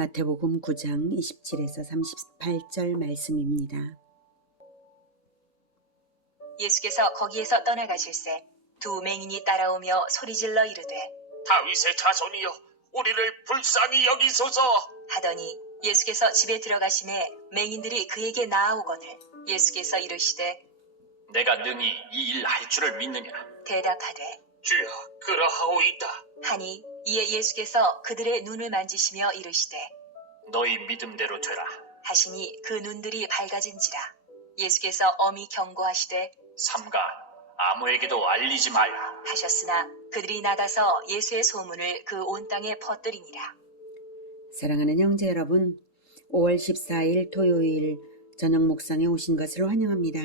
마태복음 9장 27에서 38절 말씀입니다. 예수께서 거기에서 떠나가실새 두 맹인이 따라오며 소리질러 이르되 다윗의 자손이여 우리를 불쌍히 여기소서. 하더니 예수께서 집에 들어가시매 맹인들이 그에게 나아오거늘 예수께서 이르시되 내가 능히 이 일 할 줄을 믿느냐. 대답하되 주여 그러하오이다. 하니 이에 예수께서 그들의 눈을 만지시며 이르시되 너희 믿음대로 되라. 하시니 그 눈들이 밝아진지라. 예수께서 엄히 경고하시되 삼가 아무에게도 알리지 말라. 하셨으나 그들이 나가서 예수의 소문을 그 온 땅에 퍼뜨리니라. 사랑하는 형제 여러분, 5월 14일 토요일 저녁 묵상에 오신 것을 환영합니다.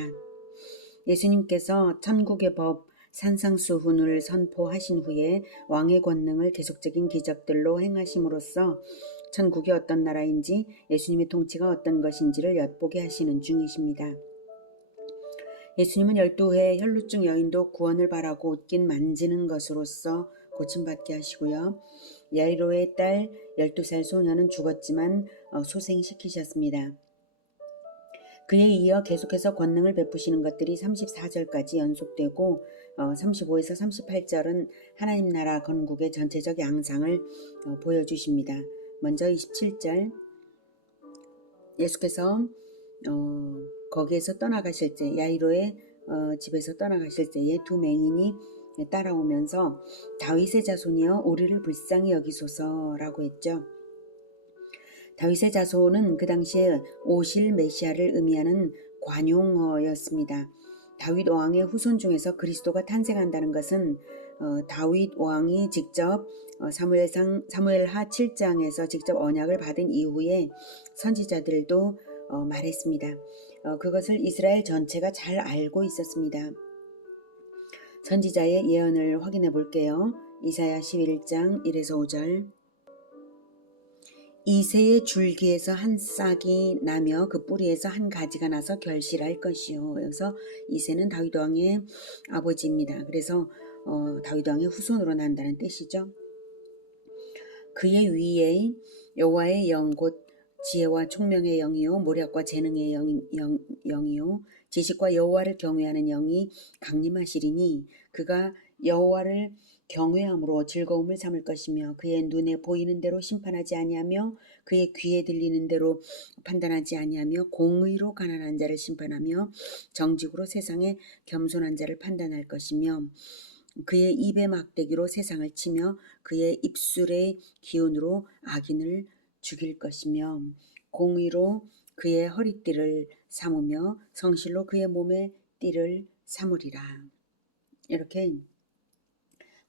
예수님께서 천국의 법 산상수훈을 선포하신 후에 왕의 권능을 계속적인 기적들로 행하심으로써 천국이 어떤 나라인지 예수님의 통치가 어떤 것인지를 엿보게 하시는 중이십니다. 예수님은 12회 혈루증 여인도 구원을 바라고 옷깃 만지는 것으로서 고침받게 하시고요. 야이로의 딸 12살 소녀는 죽었지만 소생시키셨습니다. 그에 이어 계속해서 권능을 베푸시는 것들이 34절까지 연속되고 35에서 38절은 하나님 나라 건국의 전체적 양상을 보여주십니다. 먼저 27절 예수께서 거기에서 떠나가실 때 야이로의 집에서 떠나가실 때에 두 맹인이 따라오면서 다윗의 자손이여 우리를 불쌍히 여기소서라고 했죠. 다윗의 자손은 그 당시에 오실 메시아를 의미하는 관용어였습니다. 다윗 왕의 후손 중에서 그리스도가 탄생한다는 것은 다윗 왕이 직접 사무엘하 7장에서 직접 언약을 받은 이후에 선지자들도 말했습니다. 그것을 이스라엘 전체가 잘 알고 있었습니다. 선지자의 예언을 확인해 볼게요. 이사야 11장 1에서 5절 이새의 줄기에서 한 싹이 나며 그 뿌리에서 한 가지가 나서 결실할 것이요. 여기서 이새는 다윗 왕의 아버지입니다. 그래서 다윗 왕의 후손으로 난다는 뜻이죠. 그의 위에 여호와의 영 곧 지혜와 총명의 영이요 모략과 재능의 영이요 지식과 여호와를 경외하는 영이 강림하시리니 그가 여호와를 경외함으로 즐거움을 삼을 것이며 그의 눈에 보이는 대로 심판하지 아니하며 그의 귀에 들리는 대로 판단하지 아니하며 공의로 가난한 자를 심판하며 정직으로 세상에 겸손한 자를 판단할 것이며 그의 입의 막대기로 세상을 치며 그의 입술의 기운으로 악인을 죽일 것이며 공의로 그의 허리띠를 삼으며 성실로 그의 몸의 띠를 삼으리라. 이렇게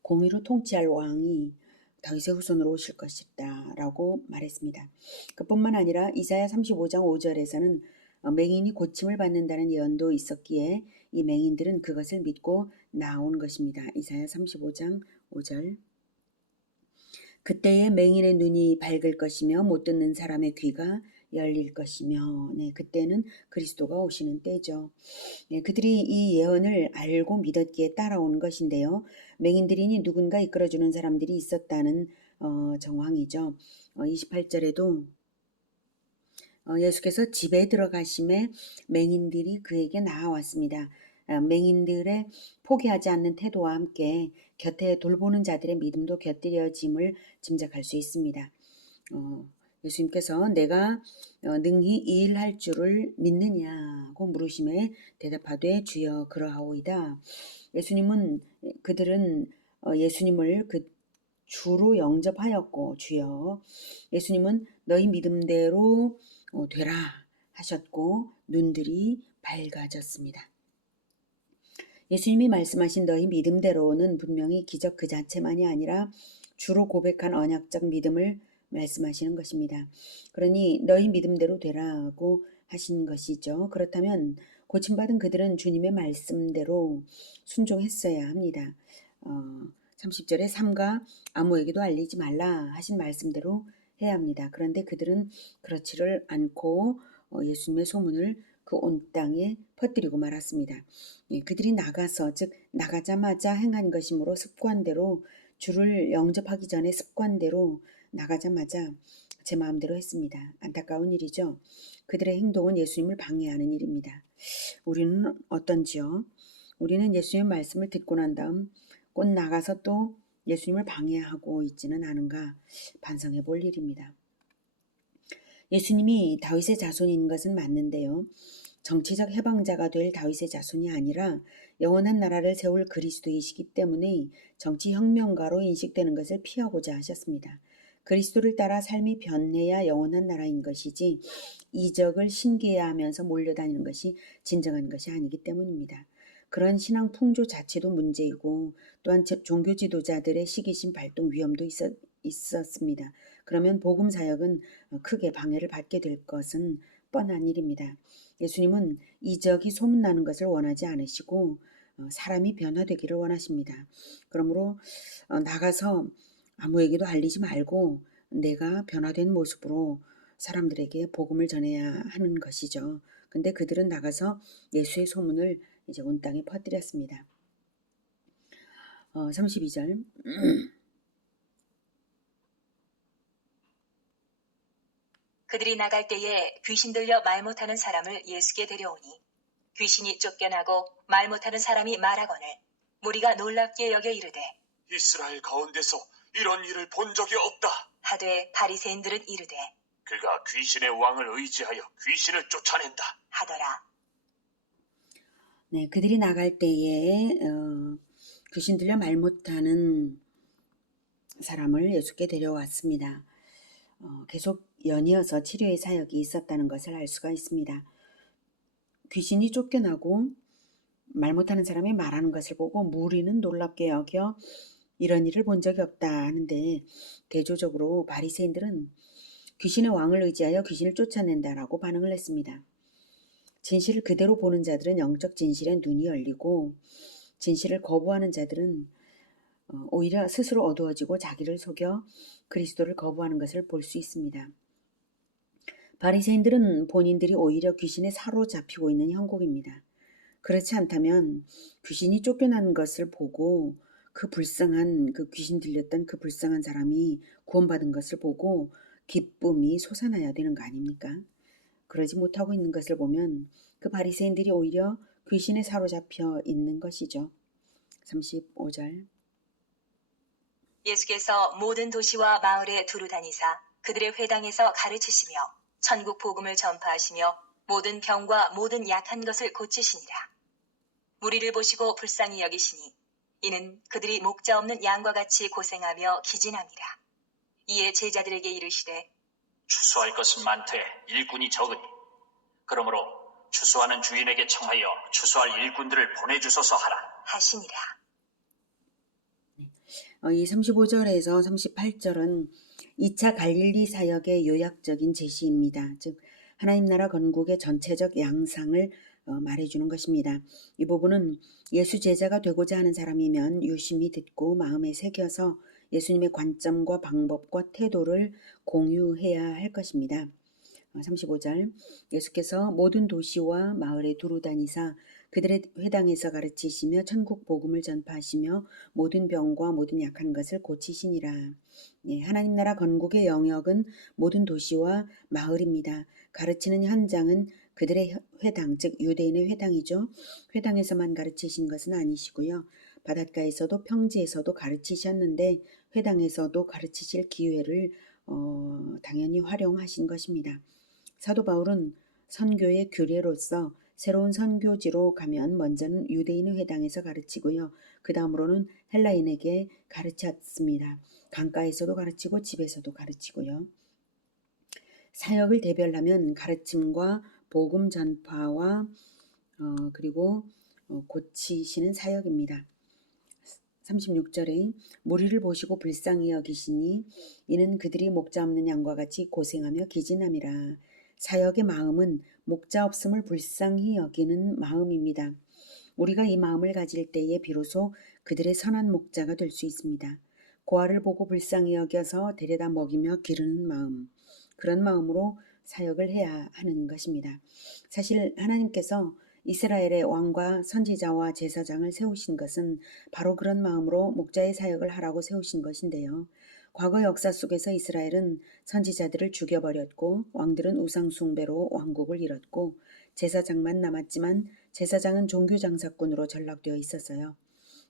공의로 통치할 왕이 다윗의 후손으로 오실 것이다 라고 말했습니다. 그뿐만 아니라 이사야 35장 5절에서는 맹인이 고침을 받는다는 예언도 있었기에 이 맹인들은 그것을 믿고 나온 것입니다. 이사야 35장 5절 그때의 맹인의 눈이 밝을 것이며 못 듣는 사람의 귀가 열릴 것이며 그때는 그리스도가 오시는 때죠. 그들이 이 예언을 알고 믿었기에 따라온 것인데요. 맹인들이니 누군가 이끌어주는 사람들이 있었다는 정황이죠. 28절에도 예수께서 집에 들어가심에 맹인들이 그에게 나아왔습니다. 맹인들의 포기하지 않는 태도와 함께 곁에 돌보는 자들의 믿음도 곁들여짐을 짐작할 수 있습니다. 예수님께서 내가 능히 이 일 할 줄을 믿느냐고 물으심에 대답하되 주여 그러하오이다. 그들은 예수님을 그 주로 영접하였고 주여 예수님은 너희 믿음대로 되라 하셨고 눈들이 밝아졌습니다. 예수님이 말씀하신 너희 믿음대로는 분명히 기적 그 자체만이 아니라 주로 고백한 언약적 믿음을 말씀하시는 것입니다. 그러니 너희 믿음대로 되라고 하신 것이죠. 그렇다면 고침받은 그들은 주님의 말씀대로 순종했어야 합니다. 30절에 삼가 아무에게도 알리지 말라 하신 말씀대로 해야 합니다. 그런데 그들은 그렇지를 않고 예수님의 소문을 그 온 땅에 퍼뜨리고 말았습니다. 그들이 나가서 즉 나가자마자 행한 것이므로 습관대로 주를 영접하기 전에 습관대로 나가자마자 제 마음대로 했습니다. 안타까운 일이죠. 그들의 행동은 예수님을 방해하는 일입니다. 우리는 어떤지요? 우리는 예수님의 말씀을 듣고 난 다음 곧 나가서 또 예수님을 방해하고 있지는 않은가 반성해 볼 일입니다. 예수님이 다윗의 자손인 것은 맞는데요. 정치적 해방자가 될 다윗의 자손이 아니라 영원한 나라를 세울 그리스도이시기 때문에 정치혁명가로 인식되는 것을 피하고자 하셨습니다. 그리스도를 따라 삶이 변해야 영원한 나라인 것이지 이적을 신기해하면서 몰려다니는 것이 진정한 것이 아니기 때문입니다. 그런 신앙 풍조 자체도 문제이고 또한 종교 지도자들의 시기심 발동 위험도 있었습니다. 그러면 복음 사역은 크게 방해를 받게 될 것은 뻔한 일입니다. 예수님은 이적이 소문나는 것을 원하지 않으시고 사람이 변화되기를 원하십니다. 그러므로 나가서 아무에게도 알리지 말고 내가 변화된 모습으로 사람들에게 복음을 전해야 하는 것이죠. 근데 그들은 나가서 예수의 소문을 이제 온 땅에 퍼뜨렸습니다. 32절 그들이 나갈 때에 귀신 들려 말 못하는 사람을 예수께 데려오니 귀신이 쫓겨나고 말 못하는 사람이 말하거늘 무리가 놀랍게 여겨 이르되 이스라엘 가운데서 이런 일을 본 적이 없다. 하되 바리새인들은 이르되 그가 귀신의 왕을 의지하여 귀신을 쫓아낸다 하더라. 네, 그들이 나갈 때에 귀신 들려 말 못하는 사람을 예수께 데려왔습니다. 계속 연이어서 치료의 사역이 있었다는 것을 알 수가 있습니다. 귀신이 쫓겨나고 말 못하는 사람이 말하는 것을 보고 무리는 놀랍게 여겨 이런 일을 본 적이 없다 하는데 대조적으로 바리새인들은 귀신의 왕을 의지하여 귀신을 쫓아낸다라고 반응을 했습니다. 진실을 그대로 보는 자들은 영적 진실에 눈이 열리고 진실을 거부하는 자들은 오히려 스스로 어두워지고 자기를 속여 그리스도를 거부하는 것을 볼 수 있습니다. 바리새인들은 본인들이 오히려 귀신에 사로잡히고 있는 형국입니다. 그렇지 않다면 귀신이 쫓겨난 것을 보고 그 귀신 들렸던 그 불쌍한 사람이 구원받은 것을 보고 기쁨이 솟아나야 되는 거 아닙니까? 그러지 못하고 있는 것을 보면 그 바리새인들이 오히려 귀신에 사로잡혀 있는 것이죠. 35절 예수께서 모든 도시와 마을에 두루 다니사 그들의 회당에서 가르치시며 천국 복음을 전파하시며 모든 병과 모든 약한 것을 고치시니라. 무리를 보시고 불쌍히 여기시니 이는 그들이 목자 없는 양과 같이 고생하며 기진함이라. 이에 제자들에게 이르시되 추수할 것은 많되 일꾼이 적으니 그러므로 추수하는 주인에게 청하여 추수할 일꾼들을 보내주소서 하라 하시니라. 이 35절에서 38절은 2차 갈릴리 사역의 요약적인 제시입니다. 즉 하나님 나라 건국의 전체적 양상을 말해주는 것입니다. 이 부분은 예수 제자가 되고자 하는 사람이면 유심히 듣고 마음에 새겨서 예수님의 관점과 방법과 태도를 공유해야 할 것입니다. 35절 예수께서 모든 도시와 마을에 두루 다니사 그들의 회당에서 가르치시며 천국 복음을 전파하시며 모든 병과 모든 약한 것을 고치시니라. 예, 하나님 나라 건국의 영역은 모든 도시와 마을입니다. 가르치는 현장은 그들의 회당, 즉 유대인의 회당이죠. 회당에서만 가르치신 것은 아니시고요. 바닷가에서도 평지에서도 가르치셨는데 회당에서도 가르치실 기회를 당연히 활용하신 것입니다. 사도 바울은 선교의 규례로서 새로운 선교지로 가면 먼저는 유대인의 회당에서 가르치고요. 그 다음으로는 헬라인에게 가르쳤습니다. 강가에서도 가르치고 집에서도 가르치고요. 사역을 대별하면 가르침과 복음 전파와 그리고 고치시는 사역입니다. 36절에 무리를 보시고 불쌍히 여기시니 이는 그들이 목자 없는 양과 같이 고생하며 기진함이라. 사역의 마음은 목자 없음을 불쌍히 여기는 마음입니다. 우리가 이 마음을 가질 때에 비로소 그들의 선한 목자가 될 수 있습니다. 고아를 보고 불쌍히 여겨서 데려다 먹이며 기르는 마음, 그런 마음으로 사역을 해야 하는 것입니다. 사실 하나님께서 이스라엘의 왕과 선지자와 제사장을 세우신 것은 바로 그런 마음으로 목자의 사역을 하라고 세우신 것인데요. 과거 역사 속에서 이스라엘은 선지자들을 죽여버렸고 왕들은 우상 숭배로 왕국을 잃었고 제사장만 남았지만 제사장은 종교 장사꾼으로 전락되어 있었어요.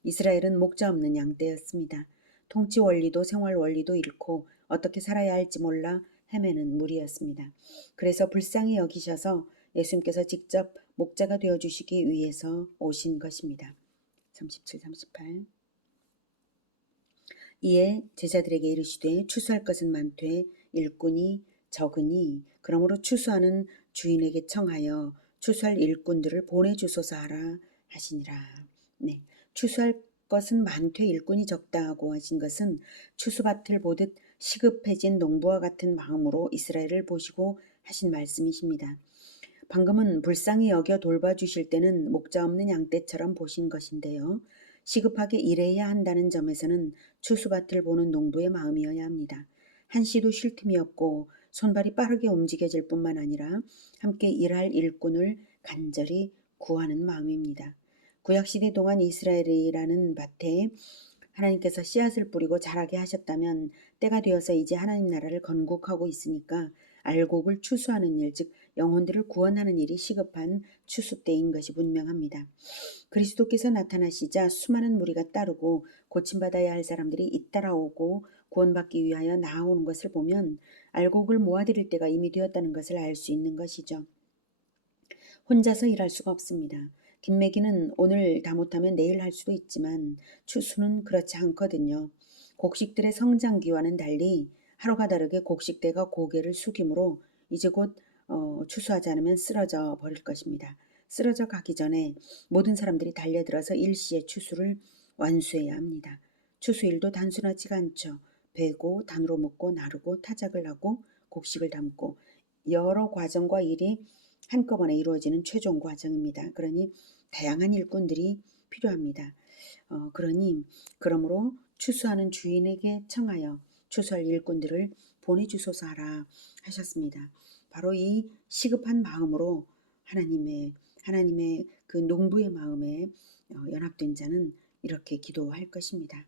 이스라엘은 목자 없는 양떼였습니다. 통치 원리도 생활 원리도 잃고 어떻게 살아야 할지 몰라 헤매는 무리였습니다. 그래서 불쌍히 여기셔서 예수님께서 직접 목자가 되어주시기 위해서 오신 것입니다. 37, 38. 이에 제자들에게 이르시되 추수할 것은 많되 일꾼이 적으니 그러므로 추수하는 주인에게 청하여 추수할 일꾼들을 보내주소서 하라 하시니라. 네, 추수할 것은 많되 일꾼이 적다 하고 하신 것은 추수밭을 보듯 시급해진 농부와 같은 마음으로 이스라엘을 보시고 하신 말씀이십니다. 방금은 불쌍히 여겨 돌봐주실 때는 목자 없는 양떼처럼 보신 것인데요. 시급하게 일해야 한다는 점에서는 추수밭을 보는 농부의 마음이어야 합니다. 한시도 쉴 틈이 없고 손발이 빠르게 움직여질 뿐만 아니라 함께 일할 일꾼을 간절히 구하는 마음입니다. 구약시대 동안 이스라엘이라는 밭에 하나님께서 씨앗을 뿌리고 자라게 하셨다면 때가 되어서 이제 하나님 나라를 건국하고 있으니까 알곡을 추수하는 일, 즉 영혼들을 구원하는 일이 시급한 추수 때인 것이 분명합니다. 그리스도께서 나타나시자 수많은 무리가 따르고 고침받아야 할 사람들이 잇따라오고 구원받기 위하여 나아오는 것을 보면 알곡을 모아드릴 때가 이미 되었다는 것을 알 수 있는 것이죠. 혼자서 일할 수가 없습니다. 김매기는 오늘 다 못하면 내일 할 수도 있지만 추수는 그렇지 않거든요. 곡식들의 성장기와는 달리 하루가 다르게 곡식대가 고개를 숙이므로 이제 곧 추수하지 않으면 쓰러져 버릴 것입니다. 쓰러져 가기 전에 모든 사람들이 달려들어서 일시에 추수를 완수해야 합니다. 추수일도 단순하지가 않죠. 베고 단으로 묶고 나르고 타작을 하고 곡식을 담고 여러 과정과 일이 한꺼번에 이루어지는 최종 과정입니다. 그러니 다양한 일꾼들이 필요합니다. 그러므로 추수하는 주인에게 청하여 추수할 일꾼들을 보내주소서 하라 하셨습니다. 바로 이 시급한 마음으로 하나님의 그 농부의 마음에 연합된 자는 이렇게 기도할 것입니다.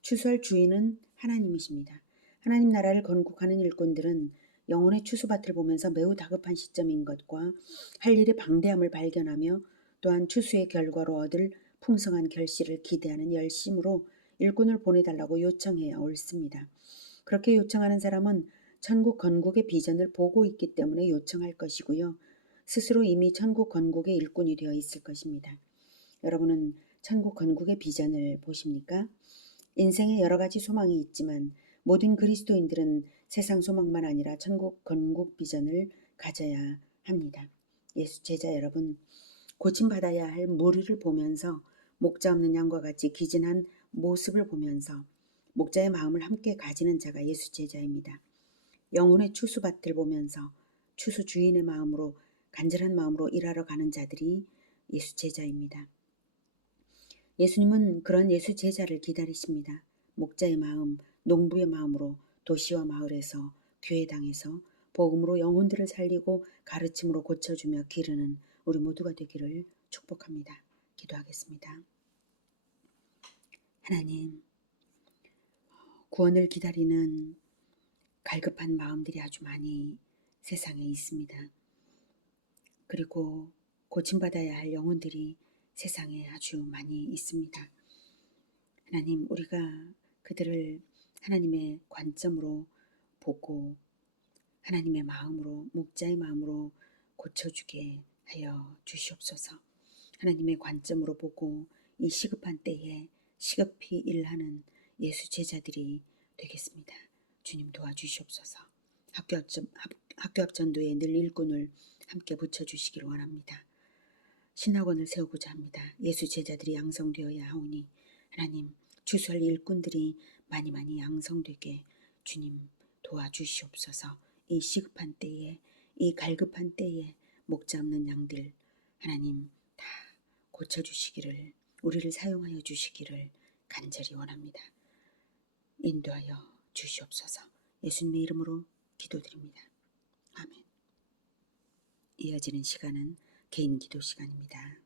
추수할 주인은 하나님이십니다. 하나님 나라를 건국하는 일꾼들은 영혼의 추수밭을 보면서 매우 다급한 시점인 것과 할 일의 방대함을 발견하며 또한 추수의 결과로 얻을 풍성한 결실을 기대하는 열심으로 일꾼을 보내달라고 요청해야 옳습니다. 그렇게 요청하는 사람은 천국 건국의 비전을 보고 있기 때문에 요청할 것이고요. 스스로 이미 천국 건국의 일꾼이 되어 있을 것입니다. 여러분은 천국 건국의 비전을 보십니까? 인생에 여러 가지 소망이 있지만 모든 그리스도인들은 세상 소망만 아니라 천국 건국 비전을 가져야 합니다. 예수 제자 여러분, 고침받아야 할 무리를 보면서 목자 없는 양과 같이 기진한 모습을 보면서 목자의 마음을 함께 가지는 자가 예수 제자입니다. 영혼의 추수밭을 보면서 추수 주인의 마음으로 간절한 마음으로 일하러 가는 자들이 예수 제자입니다. 예수님은 그런 예수 제자를 기다리십니다. 목자의 마음, 농부의 마음으로 도시와 마을에서 교회당에서 복음으로 영혼들을 살리고 가르침으로 고쳐주며 기르는 우리 모두가 되기를 축복합니다. 기도하겠습니다. 하나님, 구원을 기다리는 갈급한 마음들이 아주 많이 세상에 있습니다. 그리고 고침받아야 할 영혼들이 세상에 아주 많이 있습니다. 하나님, 우리가 그들을 하나님의 관점으로 보고 하나님의 마음으로, 목자의 마음으로 고쳐주게 하여 주시옵소서. 하나님의 관점으로 보고 이 시급한 때에 시급히 일하는 예수 제자들이 되겠습니다. 주님 도와주시옵소서. 학교 앞 전도에 늘 일꾼을 함께 붙여주시기를 원합니다. 신학원을 세우고자 합니다. 예수 제자들이 양성되어야 하오니 하나님 추수할 일꾼들이 많이 양성되게 주님 도와주시옵소서. 이 시급한 때에, 이 갈급한 때에 목자 없는 양들 하나님 다 고쳐주시기를, 우리를 사용하여 주시기를 간절히 원합니다. 인도하여 주시옵소서. 예수님의 이름으로 기도드립니다. 아멘. 이어지는 시간은 개인 기도 시간입니다.